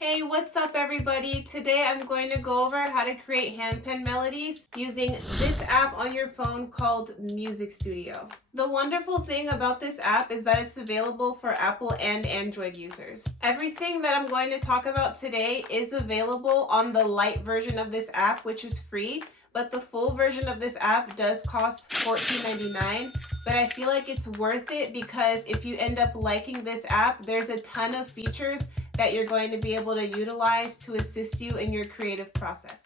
Hey, what's up everybody? Today I'm going to go over how to create handpan melodies using this app on your phone called Music Studio. The wonderful thing about this app is that it's available for Apple and Android users. Everything that I'm going to talk about today is available on the LITE version of this app, which is free, but the full version of this app does cost $14.99. But I feel like it's worth it because if you end up liking this app, there's a ton of features that you're going to be able to utilize to assist you in your creative process.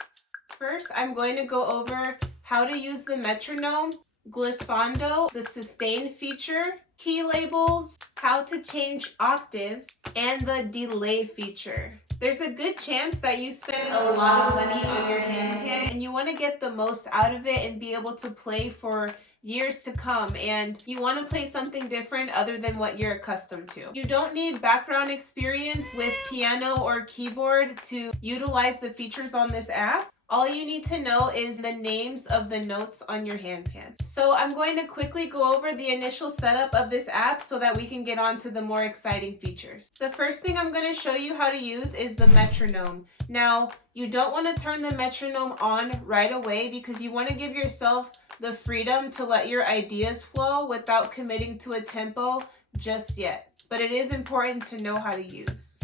First, I'm going to go over how to use the metronome, glissando, the sustain feature, key labels, how to change octaves, and the delay feature. There's a good chance that you spend a lot of money on your handpan and you want to get the most out of it and be able to play for years to come, and you want to play something different other than what you're accustomed to. You don't need background experience with piano or keyboard to utilize the features on this app. All you need to know is the names of the notes on your handpan. So I'm going to quickly go over the initial setup of this app so that we can get on to the more exciting features. The first thing I'm going to show you how to use is the metronome. Now, you don't want to turn the metronome on right away because you want to give yourself the freedom to let your ideas flow without committing to a tempo just yet. But it is important to know how to use.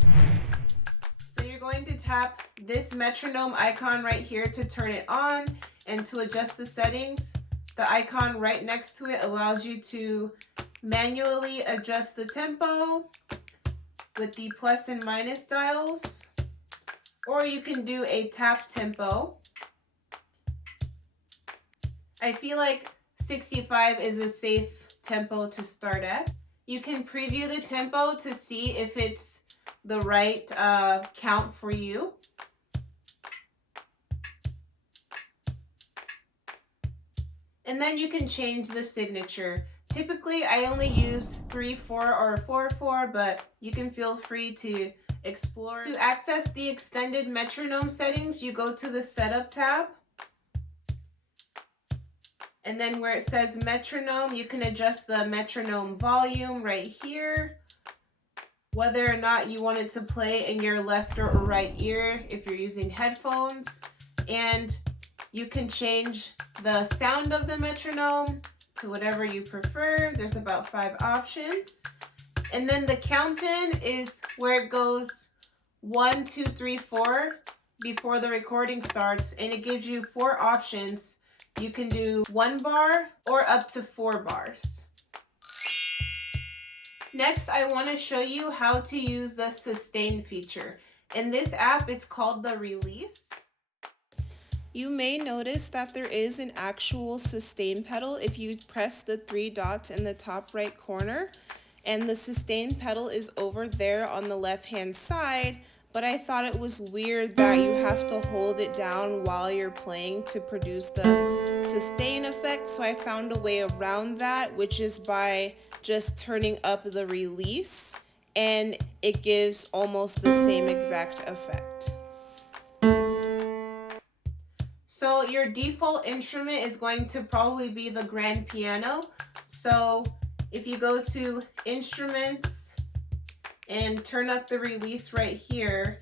So you're going to tap this metronome icon right here to turn it on, and to adjust the settings, the icon right next to it allows you to manually adjust the tempo with the plus and minus dials, or you can do a tap tempo. I feel like 65 is a safe tempo to start at. You can preview the tempo to see if it's the right count for you. And then you can change the signature. Typically, I only use 3/4 or 4/4, but you can feel free to explore. To access the extended metronome settings, you go to the Setup tab. And then where it says metronome, you can adjust the metronome volume right here, whether or not you want it to play in your left or right ear if you're using headphones. And you can change the sound of the metronome to whatever you prefer. There's about 5 options. And then the count-in is where it goes 1, 2, 3, 4 before the recording starts, and it gives you 4 options. You can do 1 bar or up to 4 bars. Next, I want to show you how to use the sustain feature. In this app, it's called the release. You may notice that there is an actual sustain pedal if you press the 3 dots in the top right corner, and the sustain pedal is over there on the left hand side. But I thought it was weird that you have to hold it down while you're playing to produce the sustain effect, so I found a way around that, which is by just turning up the release, and it gives almost the same exact effect. So your default instrument is going to probably be the grand piano. So if you go to Instruments and turn up the release right here,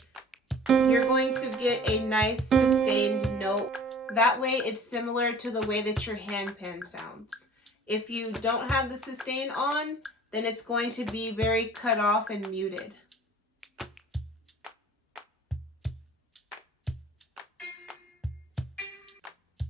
you're going to get a nice sustained note. That way it's similar to the way that your handpan sounds. If you don't have the sustain on, then it's going to be very cut off and muted.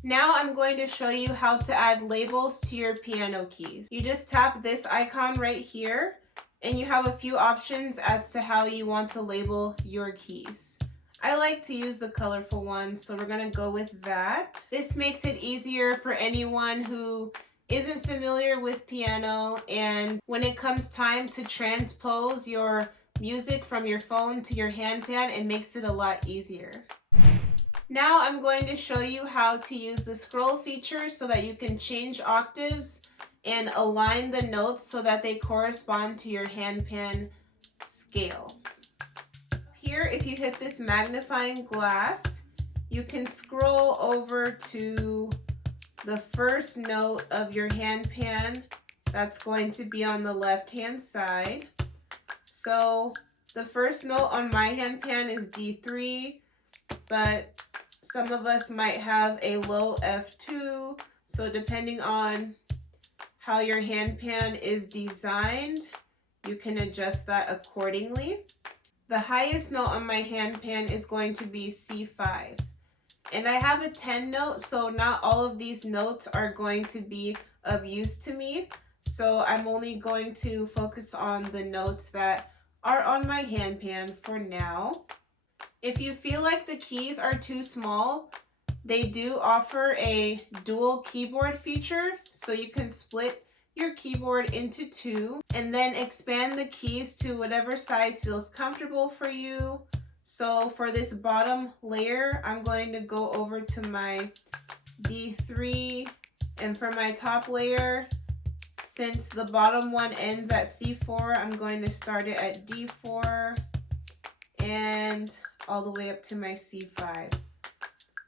Now I'm going to show you how to add labels to your piano keys. You just tap this icon right here, and you have a few options as to how you want to label your keys. I like to use the colorful one, so we're going to go with that. This makes it easier for anyone who isn't familiar with piano, and when it comes time to transpose your music from your phone to your handpan, it makes it a lot easier. Now I'm going to show you how to use the scroll feature so that you can change octaves and align the notes so that they correspond to your handpan scale. Here, if you hit this magnifying glass, you can scroll over to the first note of your handpan. That's going to be on the left hand side. So The first note on my handpan is D3, but some of us might have a low F2, so depending on how your handpan is designed, you can adjust that accordingly. The highest note on my handpan is going to be C5. And I have a 10 note, so not all of these notes are going to be of use to me. So I'm only going to focus on the notes that are on my handpan for now. If you feel like the keys are too small, they do offer a dual keyboard feature, so you can split your keyboard into two and then expand the keys to whatever size feels comfortable for you. So for this bottom layer, I'm going to go over to my D3, and for my top layer, since the bottom one ends at C4, I'm going to start it at D4 and all the way up to my C5.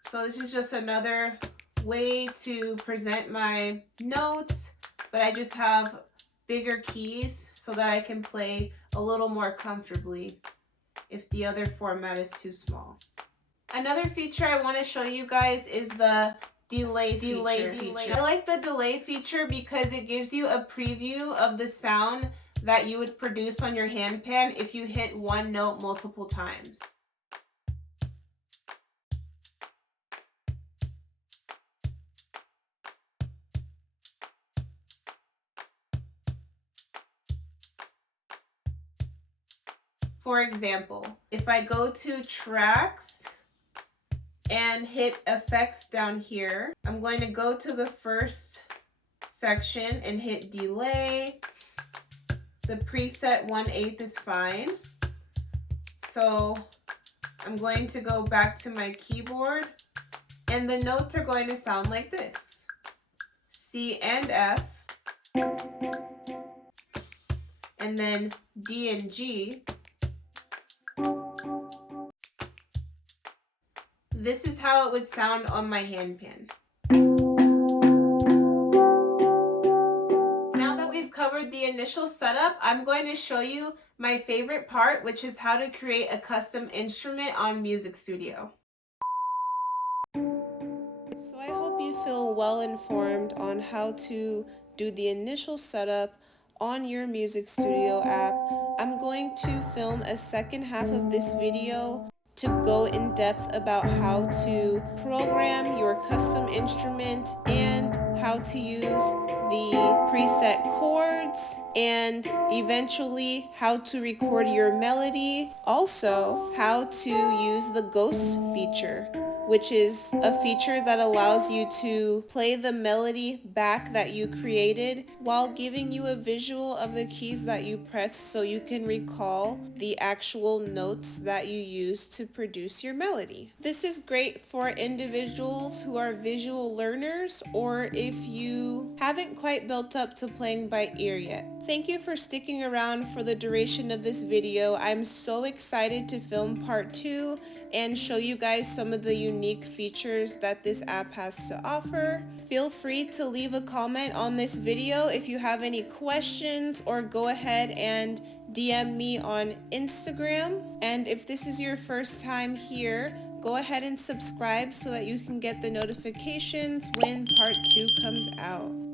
So this is just another way to present my notes, but I just have bigger keys so that I can play a little more comfortably if the other format is too small. Another feature I want to show you guys is the delay feature. I like the delay feature because it gives you a preview of the sound that you would produce on your handpan if you hit one note multiple times. For example, if I go to tracks and hit effects down here, I'm going to go to the first section and hit delay. The preset 1/8 is fine. So I'm going to go back to my keyboard and the notes are going to sound like this. C and F, and then D and G. This is how it would sound on my handpan. Now that we've covered the initial setup, I'm going to show you my favorite part, which is how to create a custom instrument on Music Studio. So I hope you feel well informed on how to do the initial setup on your Music Studio app. I'm going to film a second half of this video to go in depth about how to program your custom instrument and how to use the preset chords and eventually how to record your melody. Also, how to use the ghost feature, which is a feature that allows you to play the melody back that you created while giving you a visual of the keys that you pressed so you can recall the actual notes that you used to produce your melody. This is great for individuals who are visual learners or if you haven't quite built up to playing by ear yet. Thank you for sticking around for the duration of this video. I'm so excited to film part 2 and show you guys some of the unique features that this app has to offer. Feel free to leave a comment on this video if you have any questions, or go ahead and DM me on Instagram. And if this is your first time here, go ahead and subscribe so that you can get the notifications when part 2 comes out.